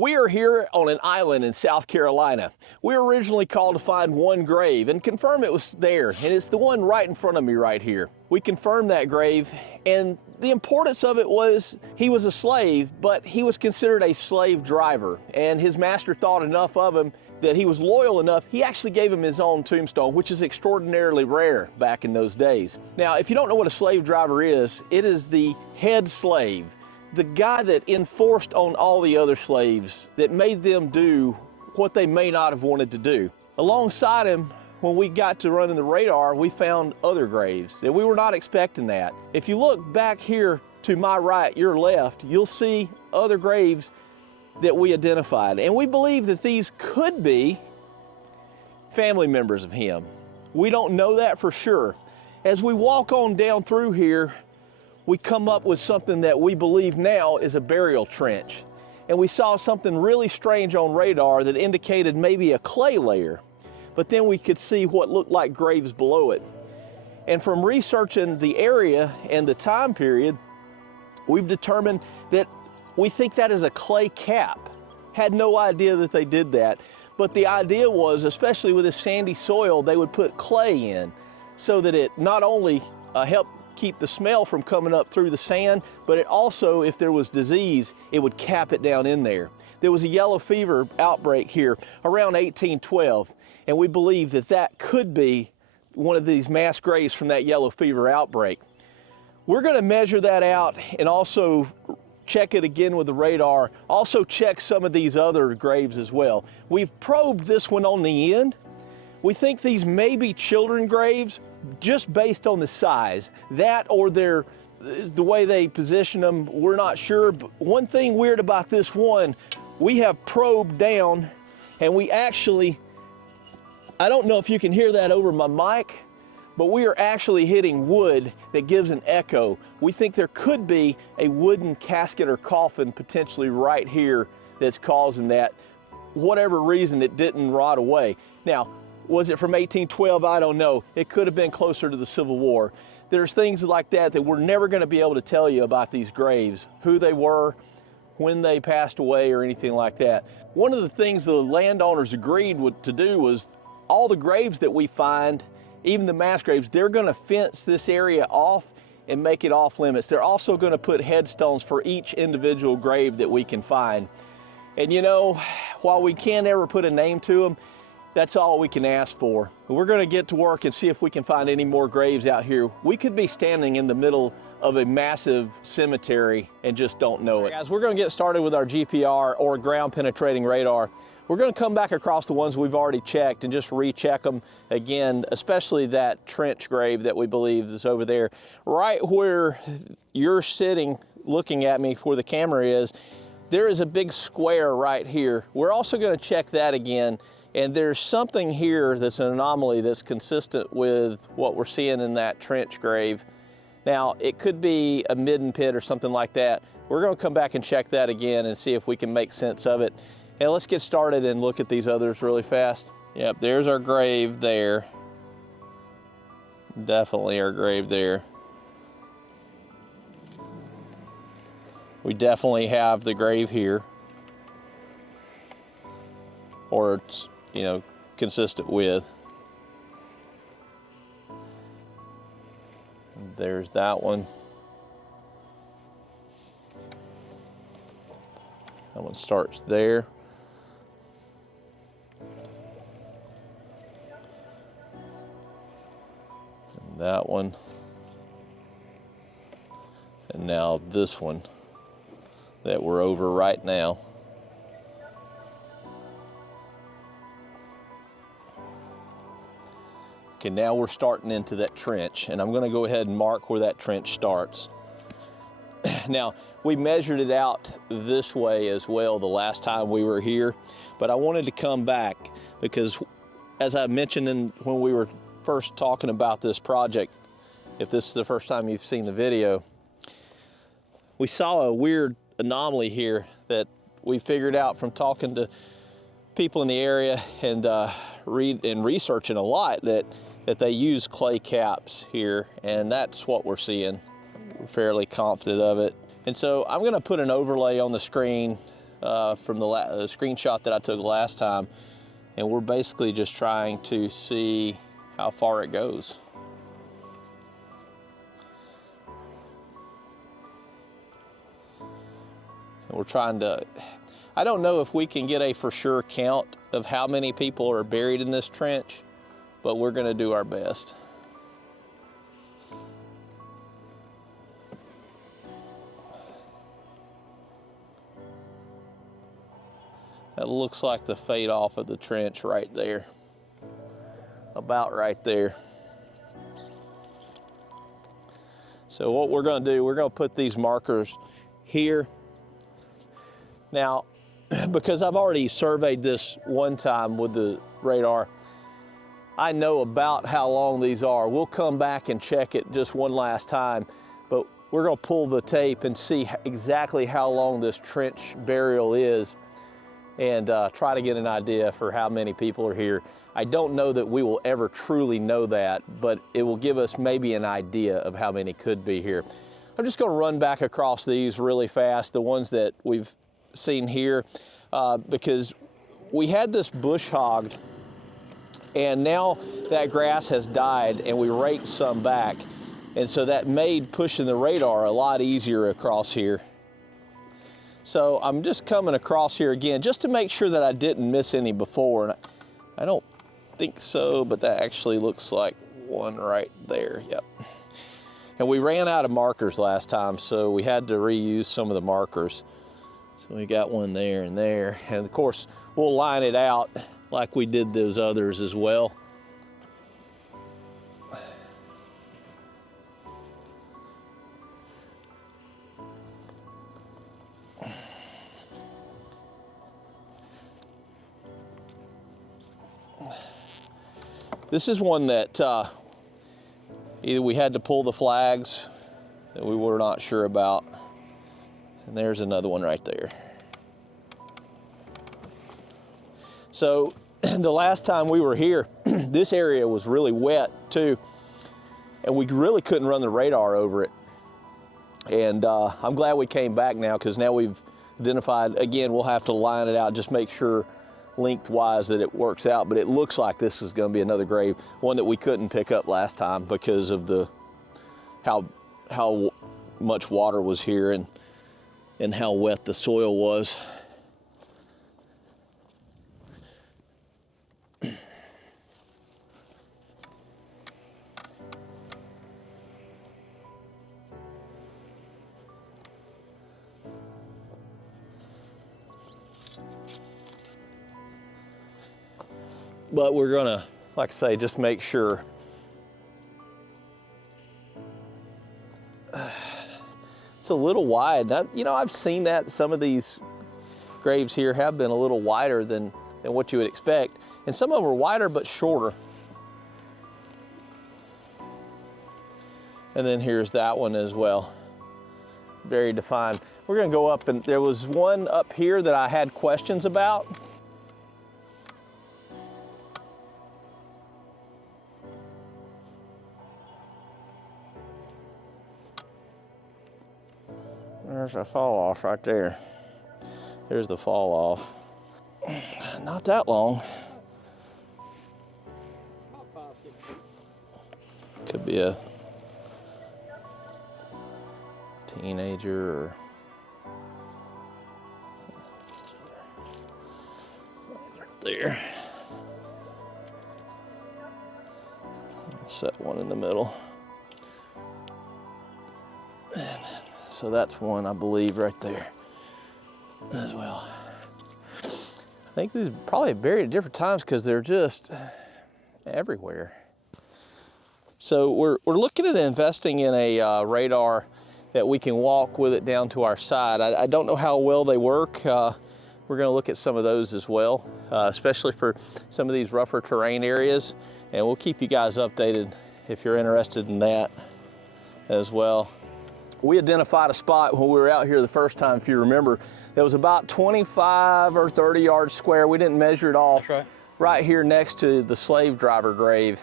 We are here on an island in South Carolina. We were originally called to find one grave and confirm it was there, and it's the one right in front of me right here. We confirmed that grave, and the importance of it was he was a slave, but he was considered a slave driver, and his master thought enough of him that he was loyal enough, he actually gave him his own tombstone, which is extraordinarily rare back in those days. Now, if you don't know what a slave driver is, it is the head slave, the guy that enforced on all the other slaves, that made them do what they may not have wanted to do. Alongside him, when we got to running the radar, we found other graves, and we were not expecting that. If you look back here to my right, your left, you'll see other graves that we identified. And we believe that these could be family members of him. We don't know that for sure. As we walk on down through here, we come up with something that we believe now is a burial trench. And we saw something really strange on radar that indicated maybe a clay layer, but then we could see what looked like graves below it. And from researching the area and the time period, we've determined that we think that is a clay cap. Had no idea that they did that, but the idea was, especially with this sandy soil, they would put clay in so that it not only helped keep the smell from coming up through the sand, but it also, if there was disease, it would cap it down in there. There was a yellow fever outbreak here around 1812, and we believe that that could be one of these mass graves from that yellow fever outbreak. We're going to measure that out and also check it again with the radar, also check some of these other graves as well. We've probed this one on the end. We think these may be children graves, just based on the size. That or the way they position them, we're not sure. But one thing weird about this one, we have probed down, and we actually, I don't know if you can hear that over my mic, but we are actually hitting wood that gives an echo. We think there could be a wooden casket or coffin potentially right here that's causing that. Whatever reason, it didn't rot away. Now, was it from 1812? I don't know. It could have been closer to the Civil War. There's things like that that we're never going to be able to tell you about these graves, who they were, when they passed away, or anything like that. One of the things the landowners agreed to do was all the graves that we find, even the mass graves, they're going to fence this area off and make it off limits. They're also going to put headstones for each individual grave that we can find. And you know, while we can't ever put a name to them, that's all we can ask for. We're going to get to work and see if we can find any more graves out here. We could be standing in the middle of a massive cemetery and just don't know it. Guys, we're going to get started with our GPR, or ground penetrating radar. We're going to come back across the ones we've already checked and just recheck them again, especially that trench grave that we believe is over there. Right where you're sitting looking at me where the camera is, there is a big square right here. We're also going to check that again. And there's something here that's an anomaly that's consistent with what we're seeing in that trench grave. Now, it could be a midden pit or something like that. We're going to come back and check that again and see if we can make sense of it. And let's get started and look at these others really fast. Yep, there's our grave there. Definitely our grave there. We definitely have the grave here. Or it's, you know, consistent with. There's that one. That one starts there. And that one. And now this one that we're over right now. Okay, now we're starting into that trench, and I'm going to go ahead and mark where that trench starts. Now, we measured it out this way as well the last time we were here, but I wanted to come back because, as I mentioned when we were first talking about this project, if this is the first time you've seen the video, we saw a weird anomaly here that we figured out from talking to people in the area and researching a lot that they use clay caps here, and that's what we're seeing. We're fairly confident of it. And so I'm going to put an overlay on the screen from the screenshot that I took last time. And we're basically just trying to see how far it goes. And we're trying to, I don't know if we can get a for sure count of how many people are buried in this trench, but we're gonna do our best. That looks like the fade off of the trench right there. About right there. So what we're gonna do, we're gonna put these markers here. Now, because I've already surveyed this one time with the radar, I know about how long these are. We'll come back and check it just one last time, but we're gonna pull the tape and see exactly how long this trench burial is and try to get an idea for how many people are here. I don't know that we will ever truly know that, but it will give us maybe an idea of how many could be here. I'm just gonna run back across these really fast, the ones that we've seen here, because we had this bush hogged and now that grass has died and we raked some back. And so that made pushing the radar a lot easier across here. So I'm just coming across here again just to make sure that I didn't miss any before. And I don't think so, but that actually looks like one right there, yep. And we ran out of markers last time, so we had to reuse some of the markers. So we got one there and there. And of course, we'll line it out like we did those others as well. This is one that either we had to pull the flags that we were not sure about. And there's another one right there. So the last time we were here, this area was really wet too. And we really couldn't run the radar over it. And I'm glad we came back now, because now we've identified, again, we'll have to line it out, just make sure lengthwise that it works out. But it looks like this is going to be another grave, one that we couldn't pick up last time because of the how much water was here and how wet the soil was. But we're gonna, like I say, just make sure. It's a little wide. That, you know, I've seen that some of these graves here have been a little wider than what you would expect. And some of them are wider but shorter. And then here's that one as well. Very defined. We're gonna go up, and there was one up here that I had questions about. There's a fall off right there. There's the fall off. Not that long. Could be a teenager or right there. I'll set one in the middle. So that's one, I believe, right there as well. I think these are probably buried at different times because they're just everywhere. So we're looking at investing in a radar that we can walk with it down to our side. I don't know how well they work. We're gonna look at some of those as well, especially for some of these rougher terrain areas. And we'll keep you guys updated if you're interested in that as well. We identified a spot when we were out here the first time, if you remember, that was about 25 or 30 yards square. We didn't measure it off. That's right. Right here next to the slave driver grave.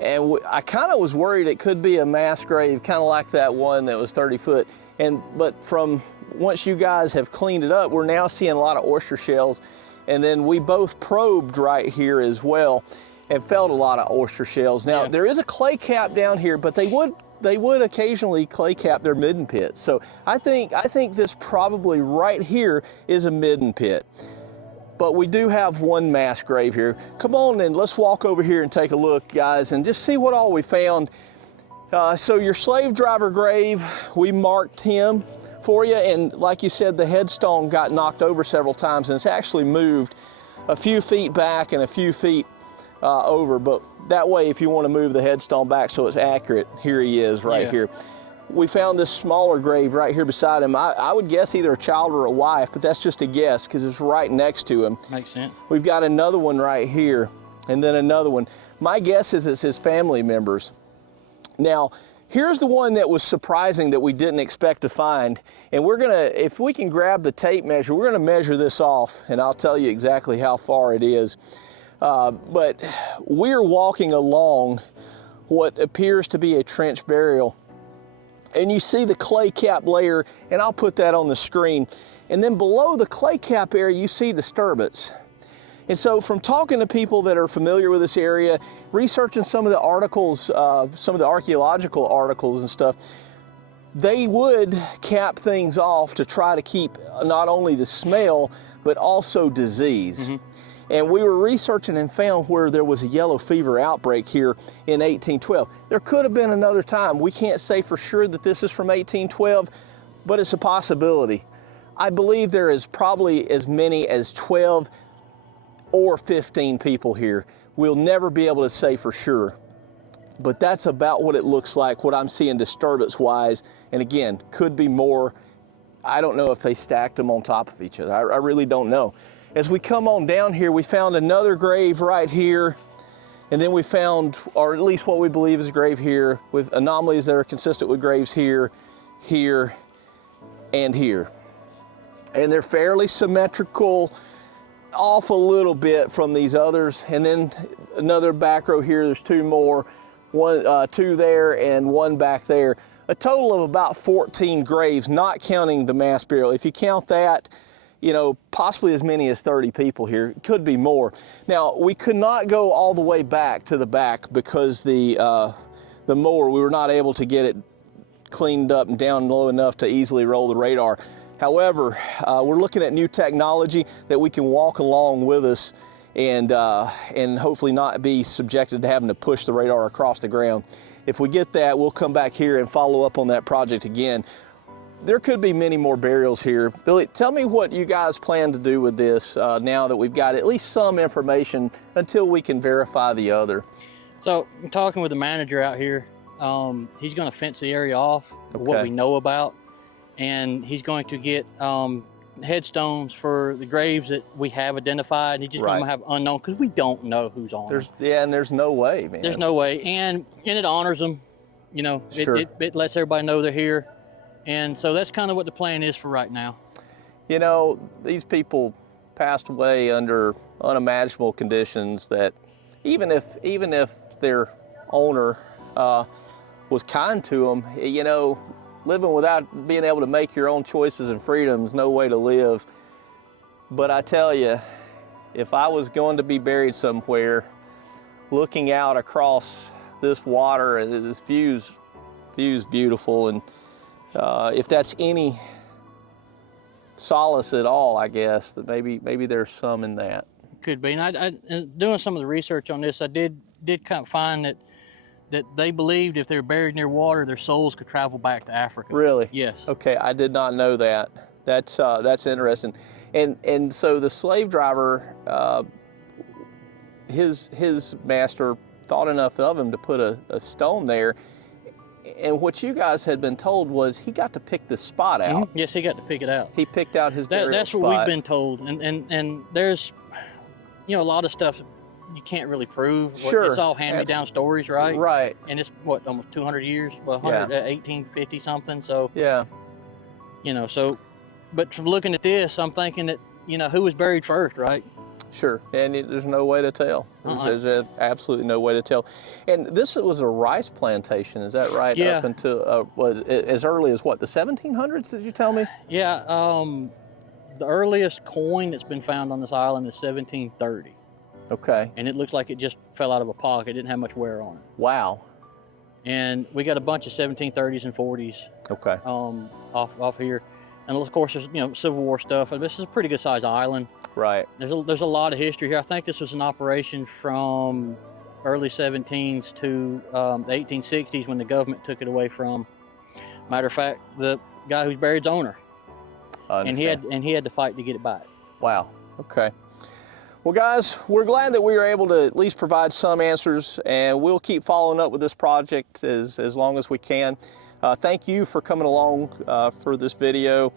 And I kind of was worried it could be a mass grave, kind of like that one that was 30 foot. But from once you guys have cleaned it up, we're now seeing a lot of oyster shells. And then we both probed right here as well and felt a lot of oyster shells. Now, there is a clay cap down here, but they would occasionally clay cap their midden pit. So I think this probably right here is a midden pit. But we do have one mass grave here. Come on and let's walk over here and take a look, guys, and just see what all we found. So your slave driver grave, we marked him for you, and like you said, the headstone got knocked over several times, and it's actually moved a few feet back and a few feet over, but that way, if you want to move the headstone back so it's accurate, here he is right here. We found this smaller grave right here beside him. I would guess either a child or a wife, but that's just a guess because it's right next to him. Makes sense. We've got another one right here, and then another one. My guess is it's his family members. Now, here's the one that was surprising that we didn't expect to find. And we're gonna, if we can grab the tape measure, we're gonna measure this off, and I'll tell you exactly how far it is. But we're walking along what appears to be a trench burial. And you see the clay cap layer, and I'll put that on the screen. And then below the clay cap area, you see disturbance. And so from talking to people that are familiar with this area, researching some of the articles, some of the archaeological articles and stuff, they would cap things off to try to keep not only the smell, but also disease. And we were researching and found where there was a yellow fever outbreak here in 1812. There could have been another time. We can't say for sure that this is from 1812, but it's a possibility. I believe there is probably as many as 12 or 15 people here. We'll never be able to say for sure, but that's about what it looks like, what I'm seeing disturbance-wise. And again, could be more. I don't know if they stacked them on top of each other. I really don't know. As we come on down here, we found another grave right here, and then we found, or at least what we believe is a grave here, with anomalies that are consistent with graves here, here, and here. And they're fairly symmetrical, off a little bit from these others. And then another back row here, there's two more, two there and one back there. A total of about 14 graves, not counting the mass burial. If you count that, you know, possibly as many as 30 people here. It could be more. Now, we could not go all the way back to the back because the mower, we were not able to get it cleaned up and down low enough to easily roll the radar. However, we're looking at new technology that we can walk along with us and hopefully not be subjected to having to push the radar across the ground. If we get that, we'll come back here and follow up on that project again. There could be many more burials here. Billy, tell me what you guys plan to do with this now that we've got at least some information until we can verify the other. So I'm talking with the manager out here. He's going to fence the area off with what we know about, and he's going to get headstones for the graves that we have identified. He's just going to have unknown, because we don't know who's on them. Yeah, and there's no way, man. There's no way, and it honors them. You know, it lets everybody know they're here. And so that's kind of what the plan is for right now. You know, these people passed away under unimaginable conditions that even if their owner was kind to them, you know, living without being able to make your own choices and freedoms, no way to live. But I tell you, if I was going to be buried somewhere, looking out across this water and this view's beautiful, and if that's any solace at all, I guess that maybe there's some in that. Could be. And I doing some of the research on this, I did kind of find that they believed if they're buried near water, their souls could travel back to Africa. Really? Yes. Okay, I did not know that. That's interesting. And so the slave driver, his master thought enough of him to put a stone there. And what you guys had been told was he got to pick this spot out. Yes, he got to pick it out. He picked out his burial That's spot. what we've been told. And there's, you know, a lot of stuff you can't really prove. Sure. It's all hand-me-down stories, right? Right. And it's, what, almost 200 years? Well, 1850 something, so. Yeah. You know, so, but from looking at this, I'm thinking that, you know, who was buried first, right? Sure, and there's no way to tell. There's absolutely no way to tell. And this was a rice plantation, is that right? Yeah. Up until as early as what, the 1700s? Did you tell me? Yeah. The earliest coin that's been found on this island is 1730. Okay. And it looks like it just fell out of a pocket. It didn't have much wear on it. Wow. And we got a bunch of 1730s and 40s. Okay. Off here, and of course there's Civil War stuff. This is a pretty good sized island. Right. There's a lot of history here. I think this was an operation from early 17s to the 1860s when the government took it away from. Matter of fact, the guy who's buried's owner, and he had to fight to get it back. Wow. Okay. Well, guys, we're glad that we were able to at least provide some answers, and we'll keep following up with this project as long as we can. Thank you for coming along for this video.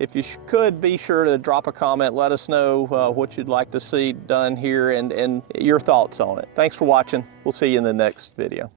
If you could, be sure to drop a comment. Let us know what you'd like to see done here and your thoughts on it. Thanks for watching. We'll see you in the next video.